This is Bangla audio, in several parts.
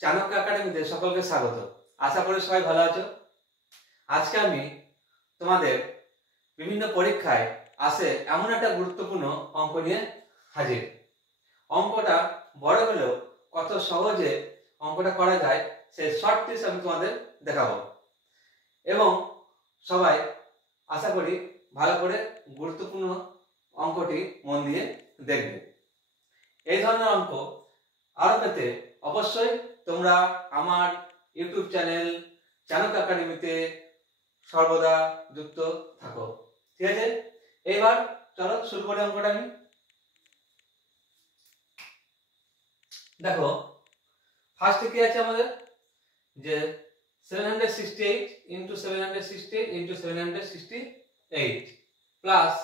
চাণক্য একাডেমিতে সকলকে স্বাগত। আশা করি সবাই ভালো আছো। আজকে আমি তোমাদের বিভিন্ন পরীক্ষায় আসে এমন একটা গুরুত্বপূর্ণ অঙ্ক নিয়ে হাজির। অঙ্কটা বড় হলেও কত সহজে অঙ্কটা করা যায় সেই শর্ট টিপস আমি তোমাদের দেখাবো এবং সবাই আশা করি ভালো করে গুরুত্বপূর্ণ অঙ্কটি মন দিয়ে দেখবে। এই ধরনের অঙ্ক আরো পেতে অবশ্যই তোমরা আমার ইউটিউব চ্যানেল চাণক্য একাডেমিতে সর্বদা যুক্ত থাকো। ঠিক আছে, এবার চলো শুরু করি অঙ্কটা। আমি দেখো ফার্স্টে কি আছে আমাদের, যে 768 into 768 into 768 plus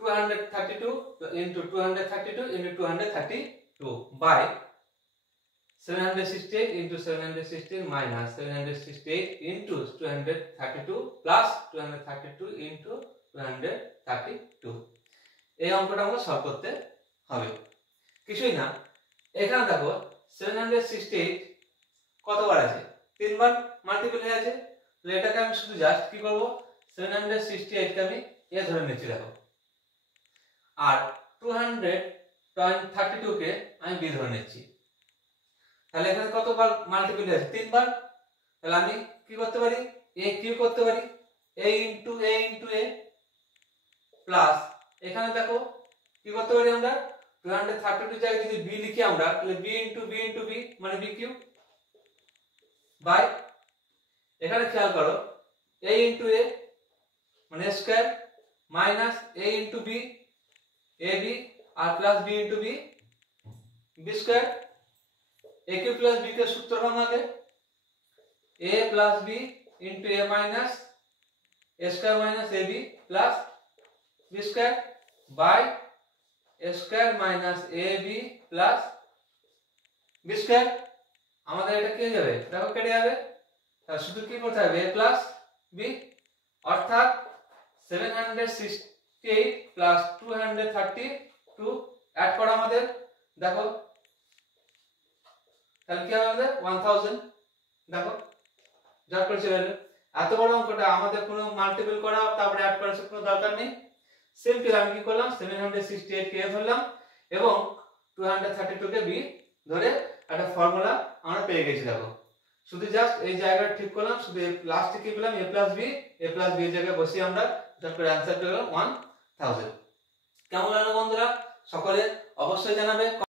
232 into 232 into 232 by 768 into 716 minus 768 into 232 plus 232 into 232। এই অঙ্কটা আমরা সলভ করতে হবে, কিছুই না। এখানে দেখো 768 কতবার আছে, তিনবার মাল্টিপল হয়ে আছে। তাহলে এটাকে আমি শুধু জাস্ট কি করব, 768 কে আমি এ ধরে নিচ্ছি দেখো, আর 232 কে আমি বি ধরে নিচ্ছি। তাহলে এখানে কতবার মাল্টিপল আছে, তিনবার। তাহলে আমি কি করতে পারি, এ কিউ করতে পারি, a ইনটু a প্লাস এখানে দেখো কি করতে পারি আমরা, 232 জায়গায় যদি b লিখি আমরা, তাহলে b ইনটু b মানে b কিউ বাই এখানে খেয়াল করো a ইনটু a মানে square minus a into b ab আর plus b into b square. a cube plus b কে সূত্র ভাঙা আগে, a plus b into a minus a square minus ab plus b square by a square minus ab plus b square. আমাদের এটা কি হয়ে যাবে, দেখো কেটে যাবে, তাহলে শুধু কি করতে হবে a প্লাস b, অর্থাৎ 768 প্লাস 232 অ্যাড করা আমাদের, দেখো তাহলে কি হবে আমাদের 1000। দেখো যা করে চলে এলো। এত বড় অঙ্কটা আমাদের কোনো মাল্টিপল করা তারপরে অ্যাড করার কোনো দরকার নেই। সিম্পল আমি কি করলাম, 768 কে ধরলাম এবং 232 কে বি ধরে একটা ফর্মুলা আমরা পেয়ে গেছি। দেখো শুধু জাস্ট এই জায়গাটা ঠিক করলাম, শুধু লাস্টে কি পেলাম, a প্লাস b এর জায়গায় বসিয়ে আমরা তারপর অ্যানসার পেলাম 1000। কেমন লাগলো বন্ধুরা, সকলে অবশ্যই জানাবে।